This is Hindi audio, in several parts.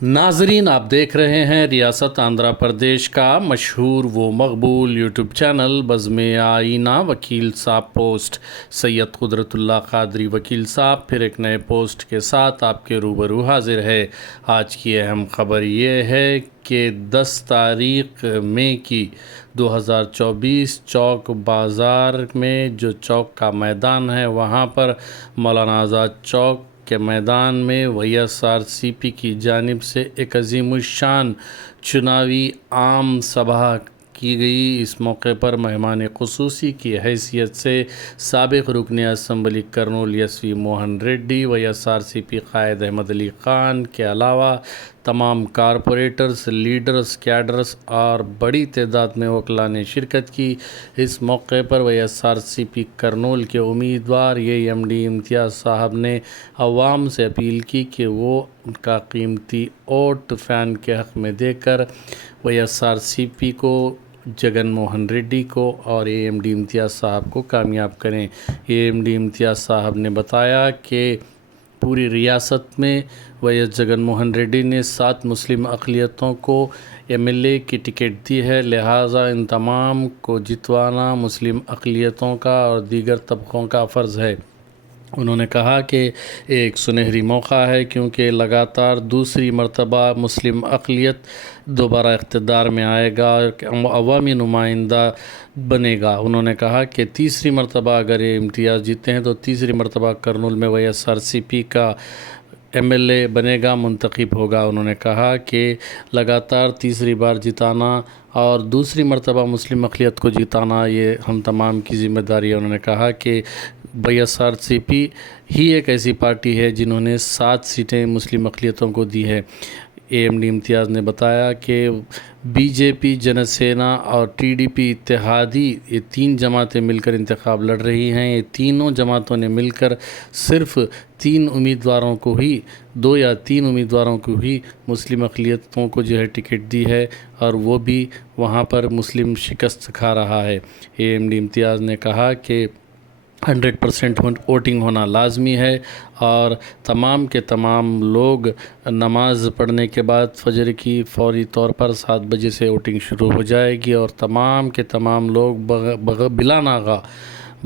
नाजरीन, आप देख रहे हैं रियासत आंध्र प्रदेश का मशहूर व मकबूल यूट्यूब चैनल बज़्म आईना। वकील साहब पोस्ट सैयद कुदरतुल्लाह कादरी वकील साहब फिर एक नए पोस्ट के साथ आपके रूबरू हाजिर है। आज की अहम ख़बर ये है कि 10 तारीख़ मई की 2024 चौक बाज़ार में जो चौक का मैदान है वहाँ पर मौलाना आज़ाद चौक के मैदान में YSRCP की जानिब से एक अज़ीमुश्शान चुनावी आम सभा की गई। इस मौके पर मेहमान ख़ुसूसी की हैसियत से साबिक़ रुकन assembly Kurnool SV Mohan Reddy, YSRCP कायद अहमद अली ख़ान के अलावा तमाम कारपोरेटर्स, लीडर्स, कैडर्स और बड़ी तादाद में वकला ने शिरकत की। इस मौके पर YSRCP कर्नूल के उम्मीदवार AMD इम्तियाज़ साहब ने अवाम से अपील की कि वो उनका कीमती वोट फ़ैन के हक़ में देकर YSRCP को, जगन मोहन रेड्डी को और AMD इम्तियाज़ साहब को कामयाब करें। AMD इम्तियाज़ साहब ने बताया कि पूरी रियासत में YS जगन मोहन रेड्डी ने 7 मुस्लिम अक़लियतों को MLA की टिकट दी है, लिहाजा इन तमाम को जितवाना मुस्लिम अक़लियतों का और दीगर तबक़ों का फ़र्ज़ है। उन्होंने कहा कि एक सुनहरी मौका है क्योंकि लगातार दूसरी मरतबा मुस्लिम अक़लियत दोबारा इक़्तिदार में आएगा, अवामी नुमाइंदा बनेगा। उन्होंने कहा कि तीसरी मरतबा अगर ये इम्तियाज़ जीते हैं तो तीसरी मरतबा कर्नूल में YSRCP का MLA बनेगा, मुंतखब होगा। उन्होंने कहा कि लगातार तीसरी बार जिताना और दूसरी मरतबा मुस्लिम अक़लियत को जिताना ये हम तमाम की ज़िम्मेदारी है। उन्होंने कहा कि YSRCP ही एक ऐसी पार्टी है जिन्होंने 7 सीटें मुस्लिम अक़लियतों को दी है। AMD इम्तियाज़ ने बताया कि BJP, जनसेना और TDP इत्तेहादी, ये 3 जमातें मिलकर इंतखाब लड़ रही हैं। ये तीनों जमातों ने मिलकर सिर्फ़ 3 उम्मीदवारों को ही, 2 या 3 उम्मीदवारों को ही मुस्लिम अक़लियतों को जो है टिकट दी है और वो भी वहाँ पर मुस्लिम शिकस्त खा रहा है। AMD इम्तियाज़ ने कहा कि 100% वोटिंग होना लाजमी है और तमाम के तमाम लोग नमाज़ पढ़ने के बाद फ़जर की फ़ौरी तौर पर 7 बजे से वोटिंग शुरू हो जाएगी और तमाम के तमाम लोग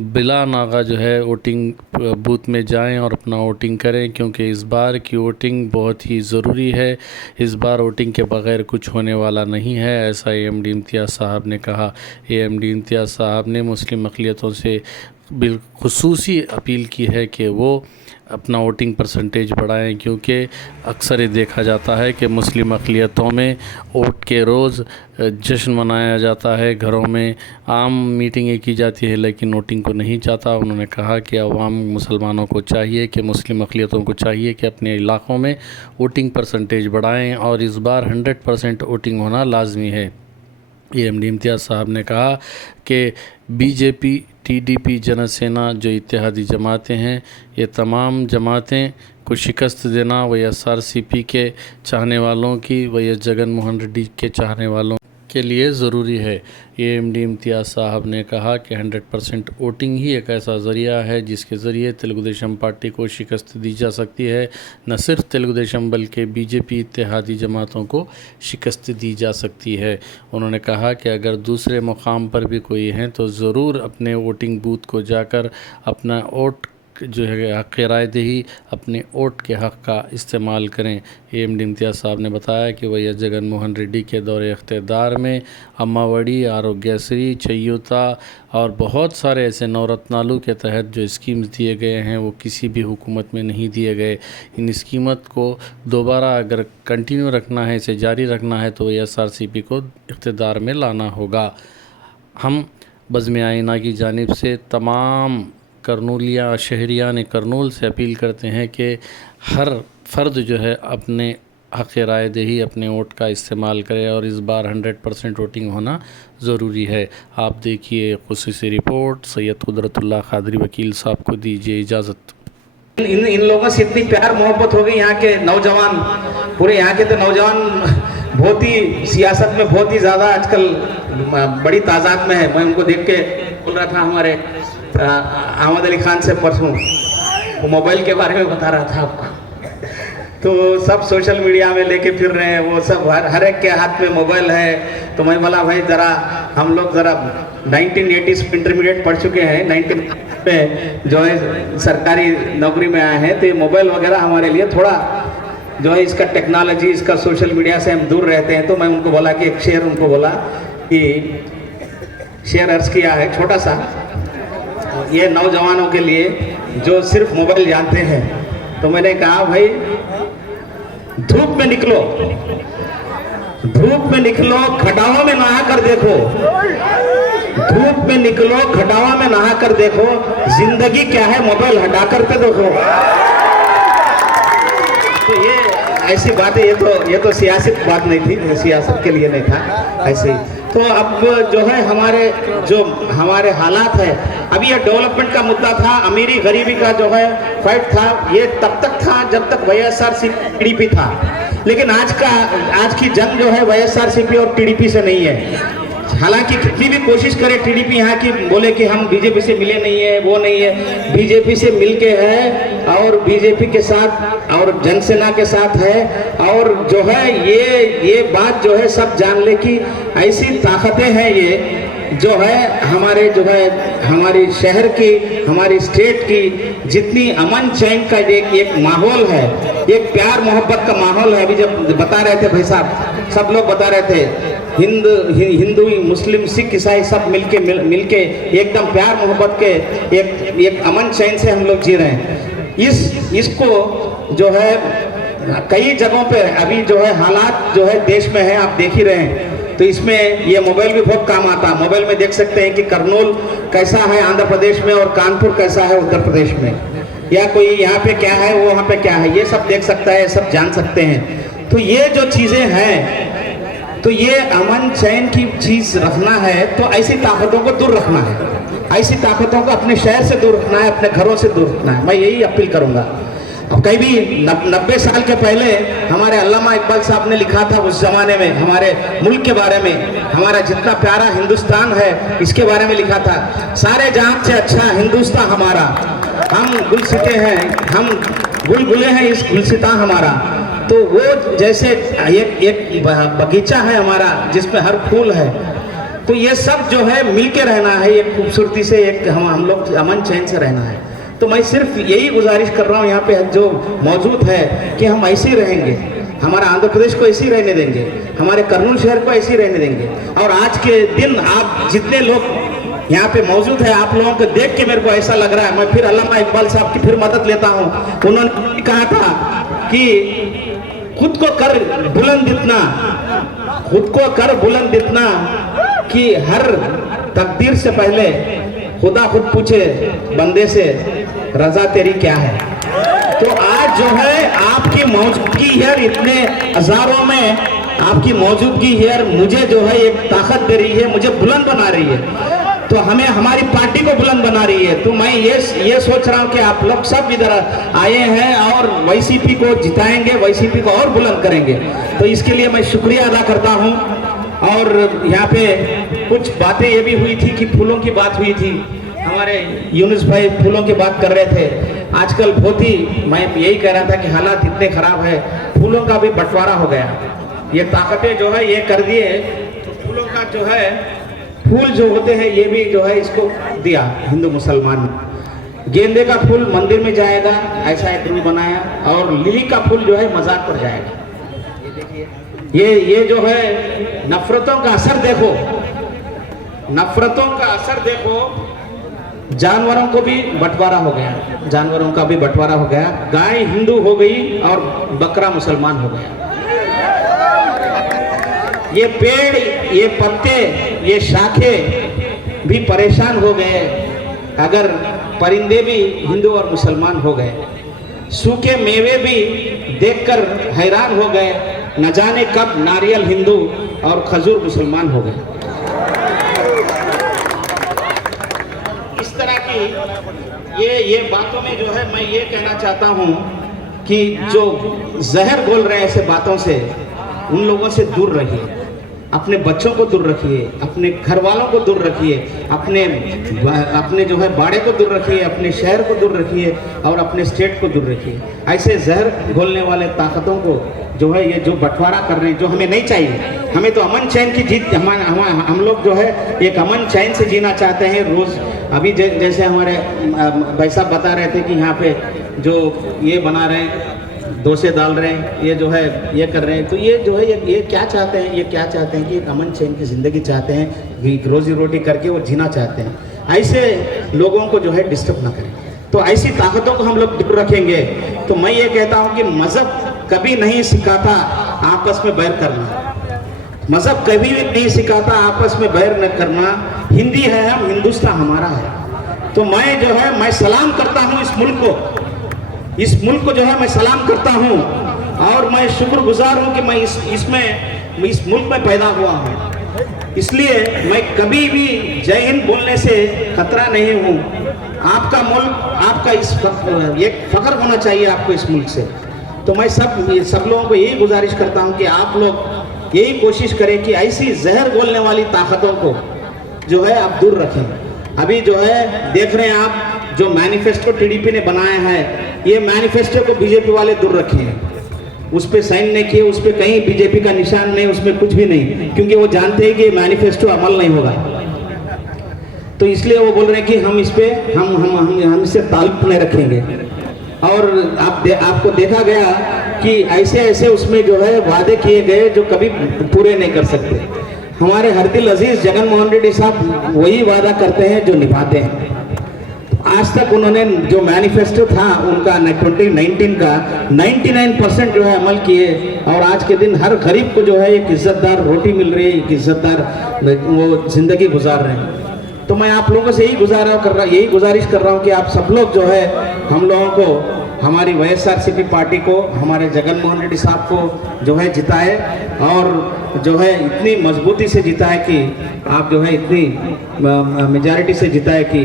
बिला नागा जो है वोटिंग बूथ में जाएं और अपना वोटिंग करें, क्योंकि इस बार की वोटिंग बहुत ही ज़रूरी है। इस बार वोटिंग के बग़ैर कुछ होने वाला नहीं है, ऐसा AMD इम्तियाज़ साहब ने कहा। AMD इम्तियाज़ साहब ने मुस्लिम अक़लियतों से बिलख़ुसूसी अपील की है कि वो अपना वोटिंग परसेंटेज बढ़ाएं, क्योंकि अक्सर ये देखा जाता है कि मुस्लिम अक़लियतों में वोट के रोज़ जश्न मनाया जाता है, घरों में आम मीटिंगें की जाती है, लेकिन वोटिंग को नहीं चाहता। उन्होंने कहा कि अवाम मुसलमानों को चाहिए कि मुस्लिम अक़लियतों को चाहिए कि अपने इलाक़ों में वोटिंग परसेंटेज बढ़ाएं और इस बार 100% वोटिंग होना लाजमी है। AMD इम्तियाज़ साहब ने कहा कि BJP, TDP, जनसेना जो इत्तेहादी जमातें हैं, ये तमाम जमातें को शिकस्त देना YSRCP के चाहने वालों की, YS जगन मोहन रेड्डी के चाहने वालों के लिए ज़रूरी है। AMD इम्तियाज़ साहब ने कहा कि 100% वोटिंग ही एक ऐसा ज़रिया है जिसके ज़रिए तेलुगु देशम पार्टी को शिकस्त दी जा सकती है। न सिर्फ तेलुगु देशम बल्कि BJP इत्तेहादी जमातों को शिकस्त दी जा सकती है। उन्होंने कहा कि अगर दूसरे मुकाम पर भी कोई हैं तो ज़रूर अपने वोटिंग बूथ को जाकर अपना वोट जो है हक़ राय दही, अपने वोट के हक़ का इस्तेमाल करें। AMD इम्तियाज़ साहब ने बताया कि YS जगन मोहन रेड्डी के दौरे इख्तियार में अम्मावड़ी, आरोग्यश्री, चय्यूता और बहुत सारे ऐसे नवरत्नालू के तहत जो स्कीम्स दिए गए हैं वो किसी भी हुकूमत में नहीं दिए गए। इन स्कीमत को दोबारा अगर कंटिन्यू रखना है, इसे जारी रखना है तो YSRCP को इख्तियार में लाना होगा। हम बज़्म आईना की जानिब से तमाम कर्नूलिया शहरियान कर्नूल से अपील करते हैं कि हर फ़र्द जो है अपने हक़ राय दही, अपने वोट का इस्तेमाल करे और इस बार 100% वोटिंग होना ज़रूरी है। आप देखिए ख़ुसूसी रिपोर्ट सैयद कुदरतुल्लाह कादरी वकील साहब को दीजिए इजाज़त। इन लोगों से इतनी प्यार मोहब्बत हो गई यहाँ के नौजवान, पूरे यहाँ के तो नौजवान बहुत ही सियासत में बहुत ही ज़्यादा आजकल बड़ी तादाद में है। मैं उनको देख के बोल रहा था, हमारे अहमद अली ख़ान से परसों वो मोबाइल के बारे में बता रहा था आपको। तो सब सोशल मीडिया में लेके फिर रहे हैं, वो सब हर एक के हाथ में मोबाइल है। तो मैं बोला भाई ज़रा हम लोग ज़रा 1980s इंटरमीडिएट पढ़ चुके हैं, 19 में जो है सरकारी नौकरी में आए हैं, तो ये मोबाइल वगैरह हमारे लिए थोड़ा जो है इसका टेक्नोलॉजी, इसका सोशल मीडिया से हम दूर रहते हैं। तो मैं उनको बोला कि एक शेयर उनको बोला कि शेयर अर्ज किया है छोटा सा, ये नौजवानों के लिए जो सिर्फ मोबाइल जानते हैं। तो मैंने कहा भाई धूप में निकलो, धूप में निकलो, खटाओं में नहा कर देखो, धूप में निकलो, खटावा में नहा कर देखो, जिंदगी क्या है मोबाइल हटा कर पे देखो। तो ये ऐसी बात है, ये तो सियासत बात नहीं थी, सियासत के लिए नहीं था, ऐसे ही। तो अब जो है हमारे हालात है, अभी ये डेवलपमेंट का मुद्दा था, अमीरी गरीबी का जो है फाइट था, ये तब तक था जब तक वाईएसआरसीपी टीडीपी था। लेकिन आज की जंग जो है वाईएसआरसीपी और टीडीपी से नहीं है। हालांकि कितनी भी कोशिश करे टीडीपी यहाँ की बोले कि हम बीजेपी से मिले नहीं है, वो नहीं है, बीजेपी से मिलके है और बीजेपी के साथ और जनसेना के साथ है। और जो है ये बात जो है सब जान ले कि ऐसी ताकतें हैं ये जो है हमारी शहर की, हमारी स्टेट की जितनी अमन चैन का एक माहौल है, एक प्यार मोहब्बत का माहौल है। अभी जब बता रहे थे भाई साहब, सब लोग बता रहे थे, हिंदू मुस्लिम सिख ईसाई सब मिलके एकदम प्यार मोहब्बत के एक अमन चैन से हम लोग जी रहे हैं। इसको जो है कई जगहों पे अभी जो है हालात जो है देश में है, आप देख ही रहे हैं। तो इसमें ये मोबाइल भी बहुत काम आता है। मोबाइल में देख सकते हैं कि करनूल कैसा है आंध्र प्रदेश में और कानपुर कैसा है उत्तर प्रदेश में, या कोई यहाँ पे क्या है वो वहाँ पे क्या है, ये सब देख सकता है, सब जान सकते हैं। तो ये जो चीज़ें हैं, तो ये अमन चैन की चीज़ रखना है तो ऐसी ताकतों को दूर रखना है, ऐसी ताकतों को अपने शहर से दूर रखना है, अपने घरों से दूर रखना है। मैं यही अपील करूँगा। अब कहीं भी 90 साल के पहले हमारे अल्लामा इकबाल साहब ने लिखा था, उस जमाने में हमारे मुल्क के बारे में, हमारा जितना प्यारा हिंदुस्तान है इसके बारे में लिखा था, सारे जहां से अच्छा हिंदुस्तान हमारा, हम गुलसिते हैं, हम बुलबुले हैं इस गुलसिता हमारा। तो वो जैसे एक बगीचा है हमारा जिसमें हर फूल है, तो ये सब जो है मिलके रहना है, एक खूबसूरती से, एक हम लोग अमन चैन से रहना है। तो मैं सिर्फ यही गुजारिश कर रहा हूँ यहाँ पे जो मौजूद है कि हम ऐसे ही रहेंगे, हमारा आंध्र प्रदेश को ऐसे ही रहने देंगे, हमारे करनूल शहर को ऐसे ही रहने देंगे। और आज के दिन आप जितने लोग यहाँ पे मौजूद है, आप लोगों को देख के मेरे को ऐसा लग रहा है, मैं फिर अल्लामा इकबाल साहब की फिर मदद लेता हूँ। उन्होंने कहा था कि खुद को कर बुलंद इतना, खुद को कर बुलंद इतना कि हर तकदीर से पहले खुदा खुद पूछे बंदे से रजा तेरी क्या है। तो आज जो है आपकी मौजूदगी है, इतने हजारों में आपकी मौजूदगी है, मुझे जो है एक ताकत दे रही है, मुझे बुलंद बना रही है, तो हमें हमारी पार्टी को बुलंद बना रही है। तो मैं ये सोच रहा हूँ कि आप लोग सब इधर आए हैं और वाईसीपी को जिताएंगे, वाईसीपी को और बुलंद करेंगे। तो इसके लिए मैं शुक्रिया अदा करता हूँ। और यहाँ पे कुछ बातें ये भी हुई थी कि फूलों की बात हुई थी, हमारे यूनुस भाई फूलों की बात कर रहे थे। आजकल बहुत ही, मैं यही कह रहा था कि हालात इतने खराब है, फूलों का भी बंटवारा हो गया, ये ताकतें जो है ये कर दिए, तो फूलों का जो है फूल जो होते हैं ये भी जो है इसको दिया हिंदू मुसलमान। गेंदे का फूल मंदिर में जाएगा, ऐसा एक रूल बनाया, और लिली का फूल जो है मजाक पर जाएगा। ये देखिए, ये जो है नफरतों का असर देखो, नफरतों का असर देखो। जानवरों को भी बंटवारा हो गया, जानवरों का भी बंटवारा हो गया, गाय हिंदू हो गई और बकरा मुसलमान हो गया। ये पेड़, ये पत्ते, ये शाखे भी परेशान हो गए अगर परिंदे भी हिंदू और मुसलमान हो गए। सूखे मेवे भी देखकर हैरान हो गए, न जाने कब नारियल हिंदू और खजूर मुसलमान हो गए। इस तरह की ये बातों में जो है मैं ये कहना चाहता हूँ कि जो जहर बोल रहे हैं ऐसे बातों से, उन लोगों से दूर रहिए। अपने बच्चों को दूर रखिए, अपने घर वालों को दूर रखिए, अपने जो है बाड़े को दूर रखिए, अपने शहर को दूर रखिए और अपने स्टेट को दूर रखिए। ऐसे जहर घोलने वाले ताकतों को जो है ये जो बंटवारा कर रहे हैं, जो हमें नहीं चाहिए। हमें तो अमन चैन की जीत, हम लोग जो है एक अमन चैन से जीना चाहते हैं। रोज़ अभी जैसे हमारे भाई साहब बता रहे थे कि यहाँ पे जो ये बना रहे हैं, डोसे डाल रहे हैं, ये जो है ये कर रहे हैं, तो ये जो है ये क्या चाहते हैं, ये क्या चाहते हैं कि एक अमन चैन की ज़िंदगी चाहते हैं, रोजी रोटी करके वो जीना चाहते हैं। ऐसे लोगों को जो है डिस्टर्ब ना करें। तो ऐसी ताकतों को हम लोग दूर रखेंगे। तो मैं ये कहता हूँ कि मज़हब कभी नहीं सिखाता आपस में बैर करना, मज़हब कभी भी नहीं सिखाता आपस में बैर न करना। हिंदी है हम, हिंदुस्तान हमारा है। तो मैं जो है मैं सलाम करता हूँ इस मुल्क को जो है मैं सलाम करता हूँ और मैं शुक्रगुजार हूँ कि मैं इस मुल्क में पैदा हुआ हूँ। इसलिए मैं कभी भी जय हिंद बोलने से खतरा नहीं हूँ। आपका मुल्क, आपका एक फख्र होना चाहिए आपको इस मुल्क से। तो मैं सब लोगों को यही गुजारिश करता हूँ कि आप लोग यही कोशिश करें कि ऐसी जहर घोलने वाली ताकतों को जो है आप दूर रखें। अभी जो है देख रहे हैं आप, जो मैनिफेस्टो टीडीपी ने बनाया है, ये मैनिफेस्टो को बीजेपी वाले दूर रखे हैं। उस पर साइन नहीं किए, उस पर कहीं बीजेपी का निशान नहीं, उसमें कुछ भी नहीं, क्योंकि वो जानते हैं कि मैनिफेस्टो अमल नहीं होगा। तो इसलिए वो बोल रहे हैं कि हम इस पे हम इससे ताल्लुक नहीं रखेंगे। और आपको देखा गया कि ऐसे उसमें जो है वादे किए गए जो कभी पूरे नहीं कर सकते। हमारे हरदिल अजीज जगन मोहन रेड्डी साहब वही वादा करते हैं जो निभाते हैं। आज तक उन्होंने जो मैनिफेस्टो था उनका 2019 का 99% जो है अमल किए, और आज के दिन हर गरीब को जो है एक इज्जतदार रोटी मिल रही है, एक इज्जतदार वो जिंदगी गुजार रहे हैं। तो मैं आप लोगों से यही गुजारिश कर रहा हूँ कि आप सब लोग जो है हम लोगों को, हमारी वाईएसआरसीपी पार्टी को, हमारे जगन मोहन रेड्डी साहब को जो है जिताए, और जो है इतनी मजबूती से जिताए कि आप जो है इतनी मेजॉरिटी से जिताए कि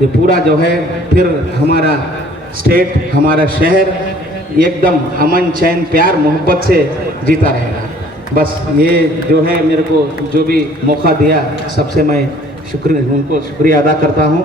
ये पूरा जो है फिर हमारा स्टेट, हमारा शहर एकदम अमन चैन प्यार मोहब्बत से जीता रहेगा। बस ये जो है मेरे को जो भी मौका दिया, सबसे मैं उनको शुक्रिया अदा करता हूँ।